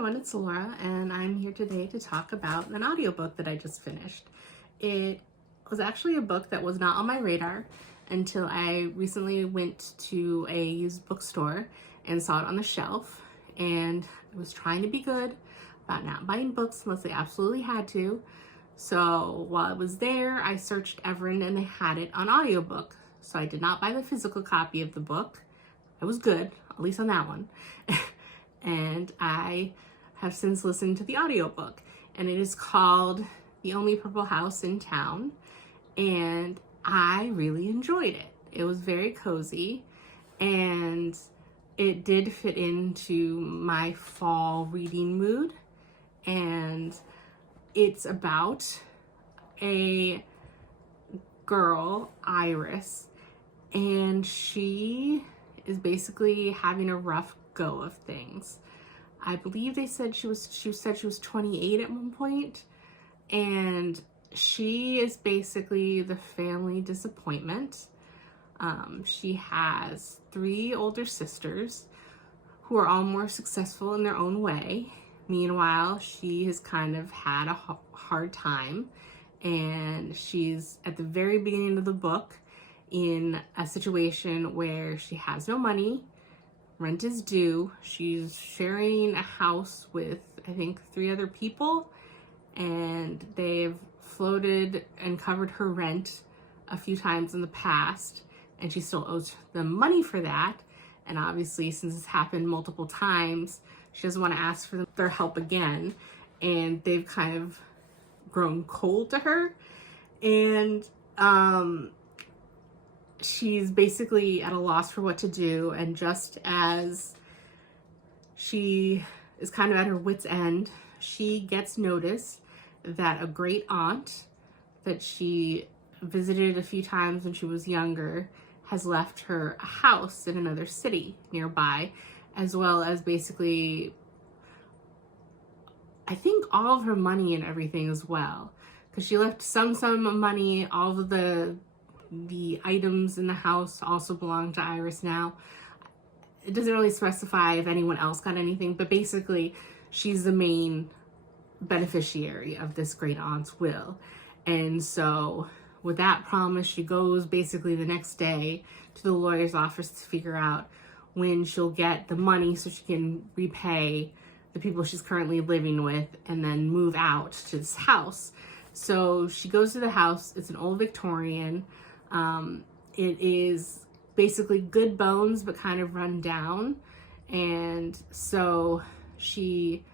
everyone, it's Laura, and I'm here today to talk about an audiobook that I just finished. It was actually a book that was not on my radar until I recently went to a used bookstore and saw it on the shelf, and I was trying to be good about not buying books unless I absolutely had to. So while I was there, I searched Everend and they had it on audiobook. So I did not buy the physical copy of the book. I was good, at least on that one. And I have since listened to the audiobook, and it is called The Only Purple House in Town, and I really enjoyed it. It was very cozy, and it did fit into my fall reading mood, and it's about a girl, Iris, and she is basically having a rough go of things. I believe they said she said she was 28 at one point, and she is basically the family disappointment. She has 3 older sisters who are all more successful in their own way. Meanwhile, she has kind of had a hard time, and she's at the very beginning of the book in a situation where she has no money. Rent is due. She's sharing a house with, I think, 3 other people, and they've floated and covered her rent a few times in the past, and she still owes them money for that. And obviously, since it's happened multiple times, she doesn't want to ask for their help again, and they've kind of grown cold to her. And she's basically at a loss for what to do, and just as she is kind of at her wit's end, she gets notice that a great aunt that she visited a few times when she was younger has left her a house in another city nearby, as well as basically, I think, all of her money and everything as well, because she left some of money. All of the items in the house also belong to Iris now. It doesn't really specify if anyone else got anything, but basically she's the main beneficiary of this great aunt's will. And so with that promise, she goes basically the next day to the lawyer's office to figure out when she'll get the money so she can repay the people she's currently living with and then move out to this house. So she goes to the house. It's an old Victorian. It is basically good bones, but kind of run down. And so she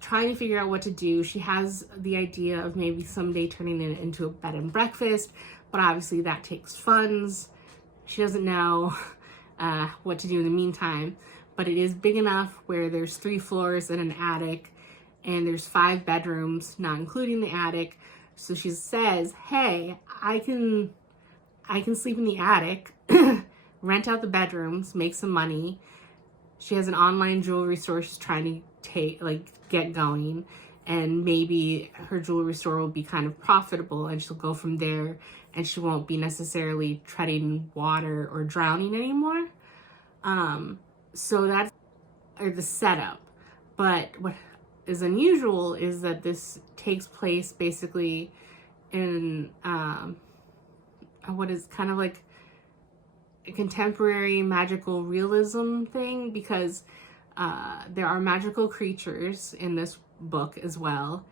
trying to figure out what to do. She has the idea of maybe someday turning it into a bed and breakfast, but obviously that takes funds. She doesn't know what to do in the meantime, but it is big enough where there's 3 floors and an attic, and there's 5 bedrooms, not including the attic. So she says, hey, I can sleep in the attic, rent out the bedrooms, make some money. She has an online jewelry store she's trying to get going, and maybe her jewelry store will be kind of profitable, and she'll go from there, and she won't be necessarily treading water or drowning anymore. So that's the setup. But what is unusual is that this takes place basically in what is kind of like a contemporary magical realism thing, because there are magical creatures in this book as well.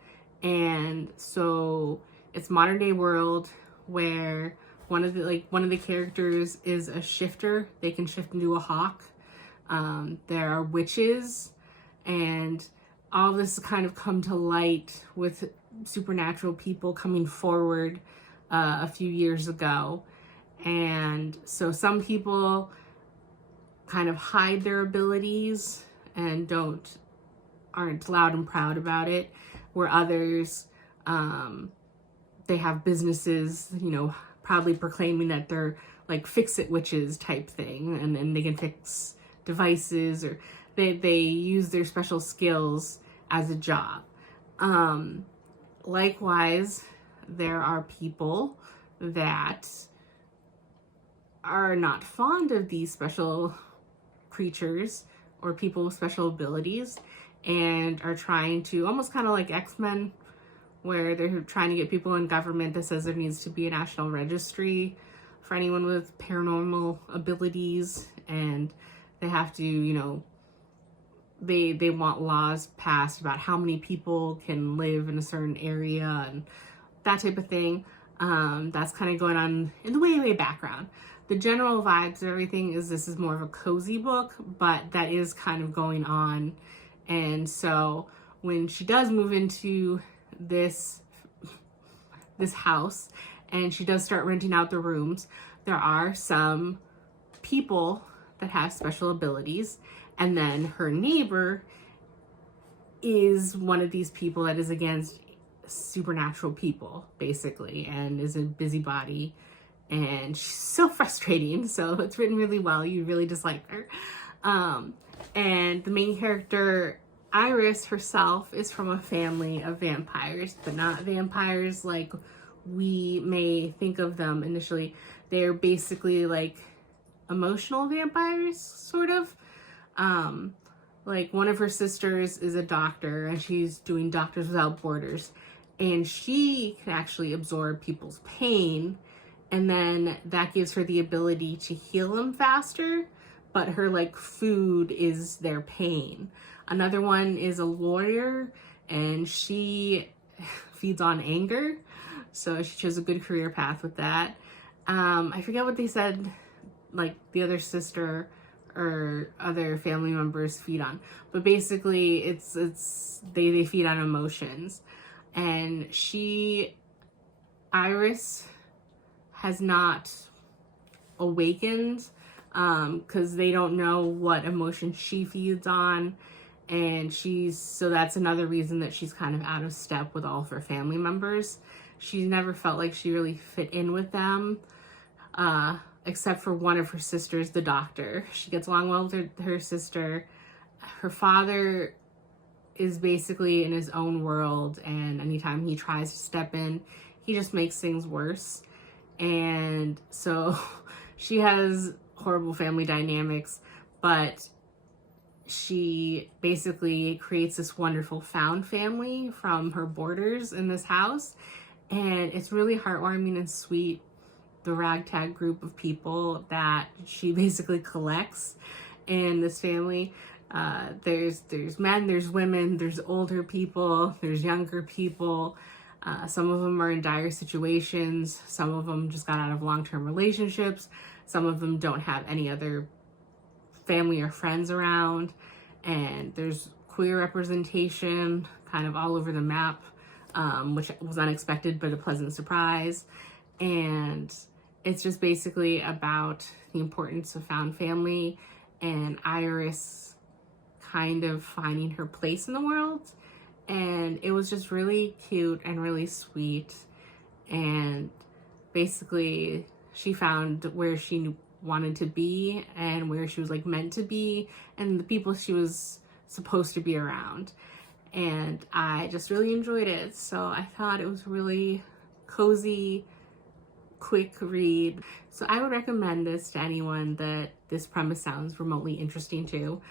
And so it's modern day world where one of the characters is a shifter. They can shift into a hawk. There are witches, and all this has kind of come to light with supernatural people coming forward a few years ago. And so some people kind of hide their abilities and aren't loud and proud about it, where others, they have businesses, proudly proclaiming that they're like fix-it witches type thing, and then they can fix devices, or they use their special skills as a job. Likewise, there are people that are not fond of these special creatures or people with special abilities and are trying to, almost kind of like X-Men, where they're trying to get people in government that says there needs to be a national registry for anyone with paranormal abilities, and they have to, you know, they want laws passed about how many people can live in a certain area and that type of thing. That's kind of going on in the way background. The general vibes of everything is this is more of a cozy book, but that is kind of going on. And so when she does move into this house and she does start renting out the rooms, there are some people that have special abilities, and then her neighbor is one of these people that is against supernatural people, basically, and is a busybody, and she's so frustrating. So it's written really well. You really dislike her. And the main character, Iris herself, is from a family of vampires, but not vampires like we may think of them initially. They're basically like emotional vampires, sort of. Like one of her sisters is a doctor, and she's doing Doctors Without Borders, and she can actually absorb people's pain, and then that gives her the ability to heal them faster, but her like food is their pain. Another one is a lawyer, and she feeds on anger, so she chose a good career path with that. I forget what they said, like the other sister or other family members feed on, but basically it's they feed on emotions. And Iris has not awakened because they don't know what emotion she feeds on, and so that's another reason that she's kind of out of step with all of her family members. She's never felt like she really fit in with them, except for one of her sisters, the doctor. She gets along well with her sister. Her father is basically in his own world, and anytime he tries to step in, he just makes things worse. And so she has horrible family dynamics, but she basically creates this wonderful found family from her boarders in this house, and it's really heartwarming and sweet, the ragtag group of people that she basically collects in this family. There's men, there's women, there's older people, there's younger people. Some of them are in dire situations. Some of them just got out of long-term relationships. Some of them don't have any other family or friends around. And there's queer representation kind of all over the map, which was unexpected but a pleasant surprise. And it's just basically about the importance of found family and Iris kind of finding her place in the world. And it was just really cute and really sweet. And basically she found where she wanted to be and where she was like meant to be and the people she was supposed to be around. And I just really enjoyed it. So I thought it was really cozy, quick read. So I would recommend this to anyone that this premise sounds remotely interesting to.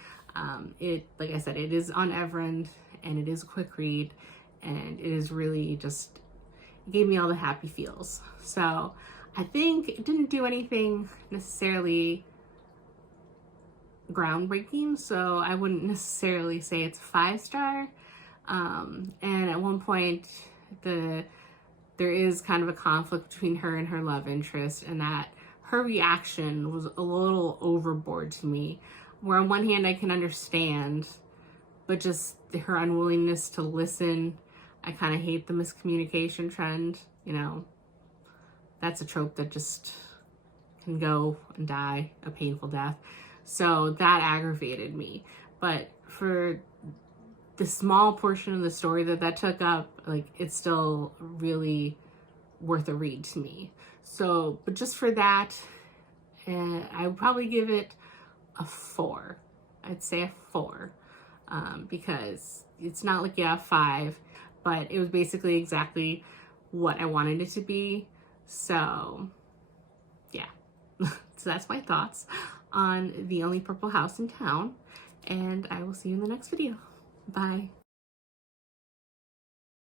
Like I said, it is on Everend, and it is a quick read, and it is really just, it gave me all the happy feels. So I think it didn't do anything necessarily groundbreaking, so I wouldn't necessarily say it's a 5-star. And at one point, there is kind of a conflict between her and her love interest, and that her reaction was a little overboard to me, where on one hand I can understand, but just her unwillingness to listen. I kind of hate the miscommunication trend, you know. That's a trope that just can go and die a painful death. So that aggravated me. But for the small portion of the story that took up, like, it's still really worth a read to me. So, but just for that, I would probably give it a 4. I'd say a 4. Because it's not like, yeah, 5, but it was basically exactly what I wanted it to be. So yeah, so that's my thoughts on The Only Purple House in Town. and I will see you in the next video. Bye.